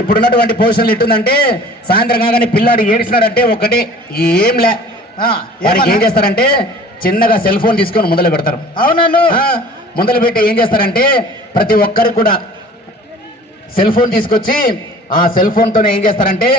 ఇప్పుడున్నటువంటి పొజిషన్లు ఎట్టుందంటే సాయంత్రం కాగానే పిల్లాడు ఏడిచినాడంటే ఒకటి ఏం లే వాడికి ఏం చేస్తారంటే చిన్నగా సెల్ ఫోన్ తీసుకొని మొదలు పెడతారు. అవునన్ను మొదలు పెట్టి ఏం చేస్తారంటే ప్రతి ఒక్కరికి కూడా సెల్ ఫోన్ తీసుకొచ్చి ఆ సెల్ ఫోన్ తోనే ఏం చేస్తారంటే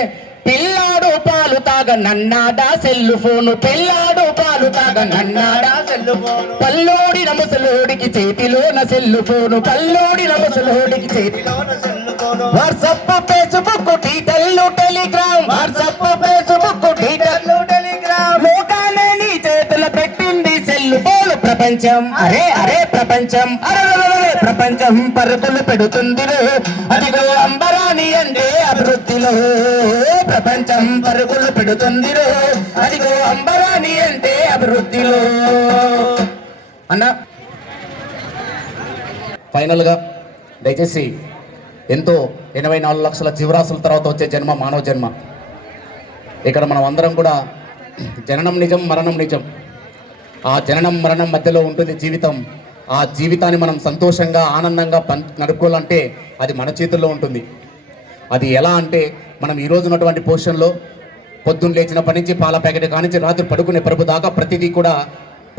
పిల్లాడు పాలు తాగ నన్నాడా సెల్ ఫోను, పిల్లాడు పాలు తాగ నన్నాడా సెల్ ఫోను, పల్లోడిన ముసలోడికి చేతిలోన సెల్ ఫోను, పల్లోడిన ముసలోడికి చేతిలోన cell phone, WhatsApp Facebook Twitter Telegram, WhatsApp Facebook Twitter Telegram, మూటానే నీ చేతుల పెట్టింది సెల్ ఫోను. ప్రపంచం అరే అరే ప్రపంచం అరే ప్రపంచం పరుగులు పెడుతుంది, అదిగో అంబరాని అంటే అభివృద్ధిలో, ప్రపంచం పరుగులు పెడుతుంది, అదిగో అంబరాని అంటే అభివృద్ధిలో. అన్న ఫైనల్ గా దయచేసి ఎంతో 84 లక్షల జీవరాశుల తర్వాత వచ్చే జన్మ మానవ జన్మ. ఇక్కడ మనం అందరం కూడా జననం నిజం మరణం నిజం, ఆ జననం మరణం మధ్యలో ఉంటుంది జీవితం. ఆ జీవితాన్ని మనం సంతోషంగా ఆనందంగా నడుపుకోవాలంటే అది మన చేతుల్లో ఉంటుంది. అది ఎలా అంటే మనం ఈరోజు ఉన్నటువంటి పొజిషన్లో పొద్దున్న లేచినప్పటి నుంచి పాల ప్యాకెట్ కానించి రాత్రి పడుకునే పరుపు దాకా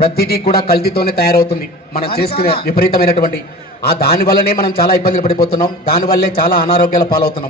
ప్రతిదీ కూడా కల్తీతోనే తయారవుతుంది. మనం చేసుకునే విపరీతమైనటువంటి దానివల్లనే మనం చాలా ఇబ్బందులు పడిపోతున్నాం, దానివల్లే చాలా అనారోగ్యాల పాలవుతున్నాం.